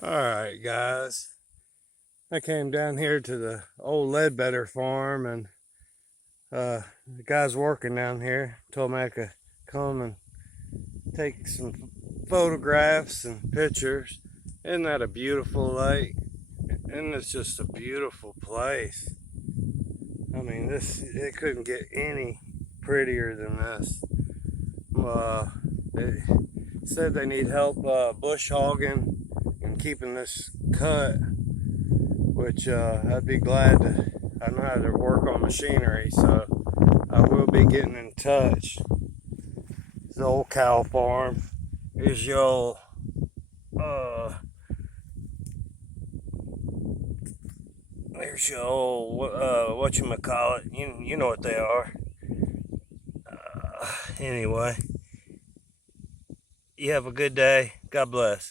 Alright guys, I came down here to the old Ledbetter farm, and the guys working down here told me I could come and take some photographs and pictures. Isn't that a beautiful lake? And it's just a beautiful place. I mean, it couldn't get any prettier than this. They said they need help bush hogging and keeping this cut, which I'd be glad to. I know how to work on machinery, so I will be getting in touch. It's the old cow farm. Here's your old, there's your old, whatchamacallit. You know what they are. Anyway, you have a good day. God bless.